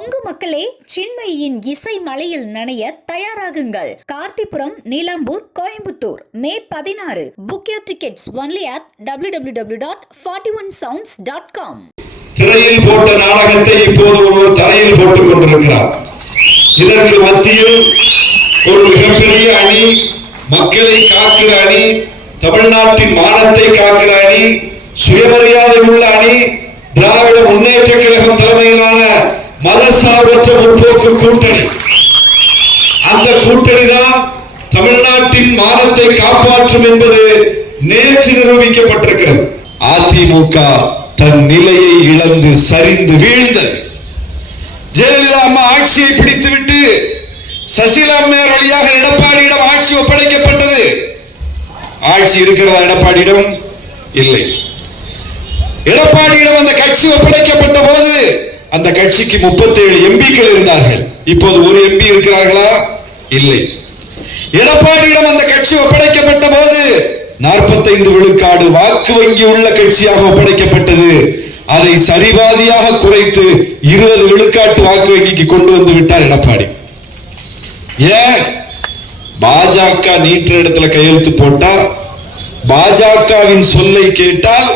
கொங்கு மக்களே, சின்மயியின் இசை மலையில் நனைய தயாராகுங்கள். கார்த்திபுரம், நீலாம்பூர், கோயம்புத்தூர் மே 16. Book your tickets only at www.41sounds.com. திரையில் போட்ட நாடகத்தை இப்போது ஒருவர் தரையில் போட்டுக் கொண்டிருக்கிறார். இதற்கு மத்தியில் ஒரு மிகப்பெரிய அணி, மக்களை காக்கிற அணி, தமிழ்நாட்டின் மானத்தை காக்கிற அணி, சுயமரியாதை உள்ள அணி, திராவிட முன்னேற்ற கழகம் தலைமையிலான மதசார்பற்ற முற்போக்கு கூட்டணி. அந்த கூட்டணி தான் தமிழ்நாட்டின் மானத்தை காப்பாற்றும் என்பது நேற்று நிரூபிக்கப்பட்டிருக்கிறது. அதிமுக தன் நிலையை இழந்து சரிந்து வீழ்ந்தது. ஜெயலலிதா அம்மா ஆட்சியை பிடித்துவிட்டு சசிகலா அம்மையார் வழியாக எடப்பாடியிடம் ஆட்சி ஒப்படைக்கப்பட்டது. ஆட்சி இருக்கிறதா எடப்பாடியிடம்? இல்லை. எடப்பாடியிடம் அந்த கட்சி ஒப்படைக்கப்பட்ட போது அந்த கட்சிக்கு 37 எம்பிக்கள் இருந்தார்கள். இப்போது ஒரு எம்பி இருக்கிறார்களா? இல்லை. எடப்பாடியிடம் அந்த கட்சி ஒப்படைக்கப்பட்ட போது 45 விழுக்காடு வாக்கு வங்கி உள்ள கட்சியாக ஒப்படைக்கப்பட்டது. அதை சரிபாதியாக குறைத்து 20 விழுக்காட்டு வாக்கு வங்கிக்கு கொண்டு வந்து விட்டார் எடப்பாடி. ஏன்? பாஜக நீட்ட இடத்துல கையெழுத்து போட்டா, பாஜகவின் சொல்லை கேட்டால்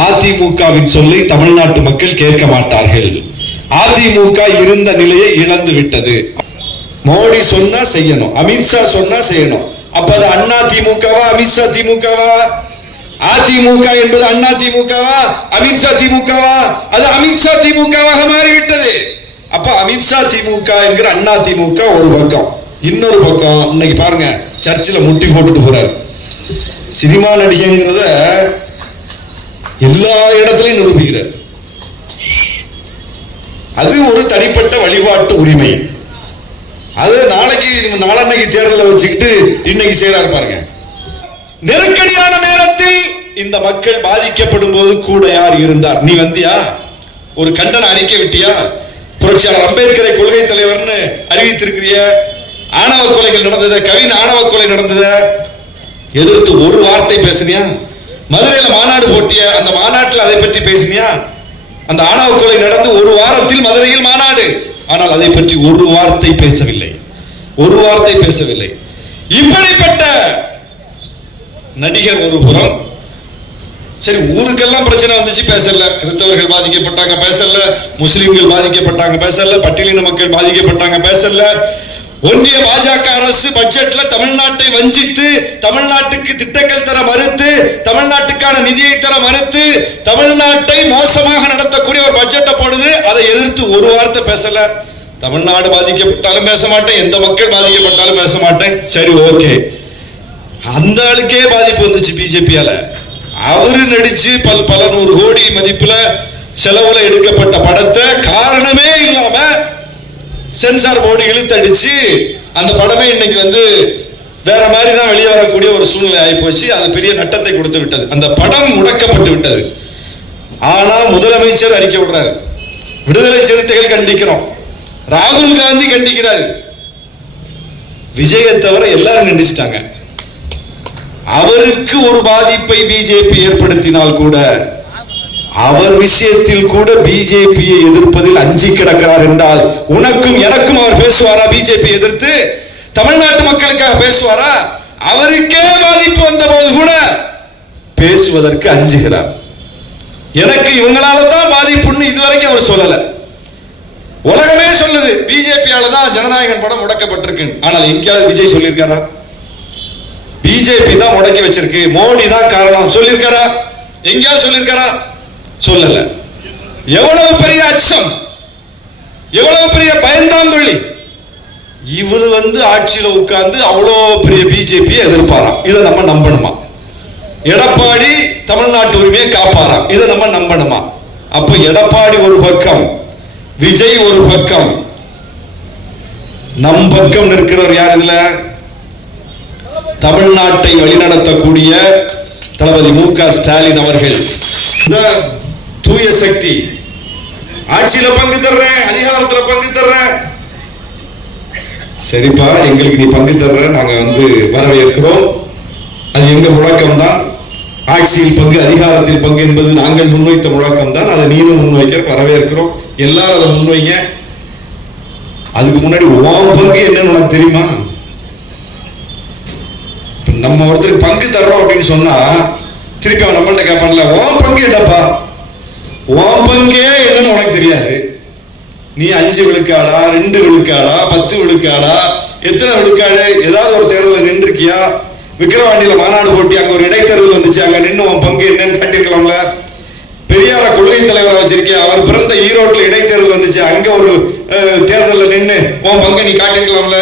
அதிமுகவின் சொல்லை தமிழ்நாட்டு மக்கள் கேட்க மாட்டார்கள். அதிமுக இருந்த நிலையை இழந்து விட்டது. மோடி சொன்னா செய்யணும், அமித்ஷா சொன்னா செய்யணும். அப்ப அது அண்ணா திமுகவா, அமித்ஷா திமுகவா? அதிமுக என்பது அண்ணா திமுகவா, அமித்ஷா திமுகவா? அது அமித்ஷா திமுகவாக மாறிவிட்டது. அப்ப அமித்ஷா திமுக என்கிற அண்ணா திமுக ஒரு பக்கம், இன்னொரு பக்கம் இன்னைக்கு பாருங்க சர்ச்சில் முட்டி போட்டுட்டு போறாரு. சினிமா நடிகைங்கிறத எல்லா இடத்திலையும் நிரூபிக்கிறார். அது ஒரு தனிப்பட்ட வழிபாட்டு உரிமை. அது நாளைக்கு தேர்தலை வச்சுக்கிட்டு இன்னைக்கு செய்யறாரு பாருங்க. நெருக்கடியான நேரத்தில் இந்த மக்கள் பாதிக்கப்படும் போது கூட யார் இருந்தார்? நீ வந்தியா? ஒரு கண்டன அறிக்கை விட்டியா? புரட்சியாளர் அம்பேத்கரை கொள்கை தலைவர்னு அறிவித்திருக்கிறிய? ஆணவ கொலைகள் நடந்தது, கவின் ஆணவ கொலை நடந்தது, எதிர்த்து ஒரு வார்த்தை பேசுனியா? மதுரையில மாநாடு போட்டிய, அந்த மாநாட்டில் அதை பற்றி பேசினியா? அந்த ஆணவ கொலை நடந்து ஒரு வாரத்தில் மதுரையில் மாநாடு, ஆனால் அதை பற்றி ஒரு வார்த்தை பேசவில்லை, ஒரு வார்த்தை பேசவில்லை. இப்படிப்பட்ட நடிகர் ஒரு புறம். சரி, ஊருக்கெல்லாம் பிரச்சனை வந்துச்சு, பேசல. கிறிஸ்தவர்கள் பாதிக்கப்பட்டாங்க, பேசல. முஸ்லிம்கள் பாதிக்கப்பட்டாங்க, பேசல. பட்டியலின மக்கள் பாதிக்கப்பட்டாங்க, பேசல. ஒன்றிய பாஜக அரசு பட்ஜெட்ல தமிழ்நாட்டை வஞ்சித்து, தமிழ்நாட்டுக்கு திட்டங்கள் தர மறுத்து, தமிழ்நாட்டுக்கான நிதியை தர மறுத்து, தமிழ்நாட்டை மோசமாக நடத்தக்கூடிய ஒரு பட்ஜெட்டை போடுது. அதை எதிர்த்து ஒரு வார்த்தை பேசல. தமிழ்நாடு பாதிக்கப்பட்டாலும் பேச மாட்டேன், எந்த மக்கள் பாதிக்கப்பட்டாலும் பேச மாட்டேன். சரி, ஓகே. அந்த ஆளுக்கே பாதிப்பு வந்துச்சு பிஜேபியால. அவரு நடிச்சு பல 100 கோடி மதிப்புல செலவுல எடுக்கப்பட்ட படத்தை காரணமே இல்லாம சென்சார் போர்டு இழுத்தடிச்சு அந்த படமே இன்னைக்கு வேற மாதிரி தான் வெளியே வரக்கூடிய ஒரு சூழ்நிலை ஆகி போச்சு. அது பெரிய நட்டத்தை கொடுத்து விட்டது. அந்த படம் முடக்கப்பட்டு விட்டது. ஆனா முதலமைச்சர் அறிக்கை விடுறாரு, விடுதலை சிறுத்தைகள் கண்டிக்கிறோம், ராகுல் காந்தி கண்டிக்கிறார், விஜயை தவிர எல்லாரும் கண்டிச்சிட்டாங்க. அவருக்கு ஒரு பாதிப்பை பிஜேபி ஏற்படுத்தினால் கூட, அவர் விஷயத்தில் கூட பிஜேபியை எதிர்ப்பதில் அஞ்சி கிடக்கிறார் என்றால், உனக்கும் எனக்கும் அவர் பேசுவாரா? பிஜேபி எதிர்த்து தமிழ்நாட்டு மக்களுக்காக பேசுவாரா? அவருக்கே பாதிப்பு வந்த போது கூட பேசுவதற்கு அஞ்சுகிறார். எனக்கு இவங்களால தான் பாதிப்புன்னு இதுவரைக்கும் அவர் சொல்லல. உலகமே சொல்லுது பிஜேபியால தான் ஜனநாயகன் படம் முடக்கப்பட்டிருக்கு. ஆனால் எங்கேயாவது விஜய் சொல்லியிருக்காரா? பிஜேபி தான் முடக்கி வச்சிருக்கு, மோடி தான் காரணம் சொல்லியிருக்காரா? எங்கேயாவது சொல்லியிருக்காரா? சொல்லல. எவ்வளவு பெரிய அச்சம், எவ்வளவு பெரிய பயந்தாங்கொள்ளி. இவர் ஆட்சியில உட்கார்ந்து அவ்வளோ பெரிய பிஜேபியை எதிர்ப்பாராம். இதை நம்ம நம்பணுமா? எடப்பாடி தமிழ்நாட்டு உரிமையை காப்பாராம். இதை நம்ம நம்பணுமா? அப்போ எடப்பாடி ஒரு பக்கம், விஜய் ஒரு பக்கம், நம் பக்கம் நிற்கிறவர் யார்? இதுல தமிழ்நாட்டை வழிநடத்தக்கூடிய தளபதி மு க ஸ்டாலின் அவர்கள். தூய சக்தி, ஆட்சியில பங்கு தர்றேன், அதிகாரத்துல பங்கு தர்றேன். சரிப்பா, எங்களுக்கு நீ பங்கு தர்ற, நாங்க வரவேற்கிறோம். அது எங்க முழக்கம் தான். ஆட்சியில் பங்கு, அதிகாரத்தில் பங்கு என்பது நாங்கள் முன்வைத்த முழக்கம் தான். அதை நீங்களும் முன்வைக்க வரவேற்கிறோம். எல்லாரும் அதை முன்வைங்க. அதுக்கு முன்னாடி உன் பங்கு என்னன்னு உனக்கு தெரியுமா? நம்ம ஒருத்தருக்கு பங்கு தர்றோம் அப்படின்னு சொன்னா திருப்பி அவன் நம்மள்ட்ட கேட்பான்ல, உன் பங்கு என்னப்பா? உன் பங்கே என்னன்னு உனக்கு தெரியாது. நீ 5 விழுக்காடா, 2 விழுக்காடா, 10 விழுக்காடா, எத்தனை விழுக்காடு? ஏதாவது ஒரு தேர்தலில் நின்றுக்கியா? விக்கிரவாண்டியில மாநாடு போட்டி அங்க ஒரு இடைத்தேர்தல் வந்துச்சு, அங்க நின்று உன் பங்கு என்னன்னு காட்டிருக்கலாம்ல. பெரியார கொள்கை தலைவரா வச்சிருக்கியா, அவர் பிறந்த ஈரோட்டில் இடைத்தேர்தல் வந்துச்சு, அங்க ஒரு தேர்தலில் நின்று உன் பங்கை நீ காட்டிருக்கலாம்ல.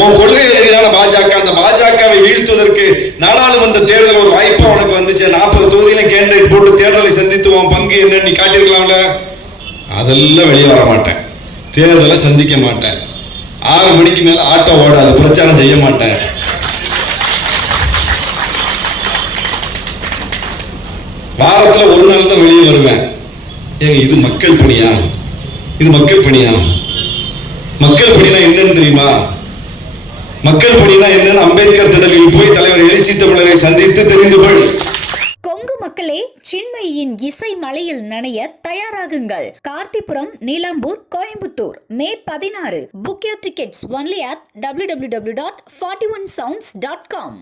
உன் கொள்கை எதிரான பாஜக, அந்த பாஜகவை வீழ்த்துவதற்கு நாடாளுமன்ற தேர்தல் ஒரு வாய்ப்பா உனக்கு வந்துச்சு, 40 தொகுதியில கேண்டிடேட் போட்டு தேர்தலை சந்தித்து உன் பங்கு என்னன்னு நீ காட்டிருக்கலாம்ல. அதெல்லாம் வெளியே வர மாட்டேன், தேர்தலை சந்திக்க மாட்டேன், 6 மணிக்கு மேல ஆட்டோ ஓடாது, பிரச்சாரம் செய்ய மாட்டேன். வாரத்துல ஒரு நாள் தான் வெளியே வருவேன். ஏங்க இது மக்கள் பணியா? இது மக்கள் பணியா? மக்கள் பணினா என்னன்னு தெரியுமா? மக்கள் பணினா என்னன்னு அம்பேத்கர் திடலில் போய் தலைவர் எழுச்சி தமிழரை சந்தித்து தெரிந்து கொள். கொங்கு மக்களே, சின்மயியின் இசை மலையில் நனைய தயாராகுங்கள். கார்த்திபுரம், நீலாம்பூர், கோயம்புத்தூர், மே 16. Book your tickets only at www.41sounds.com.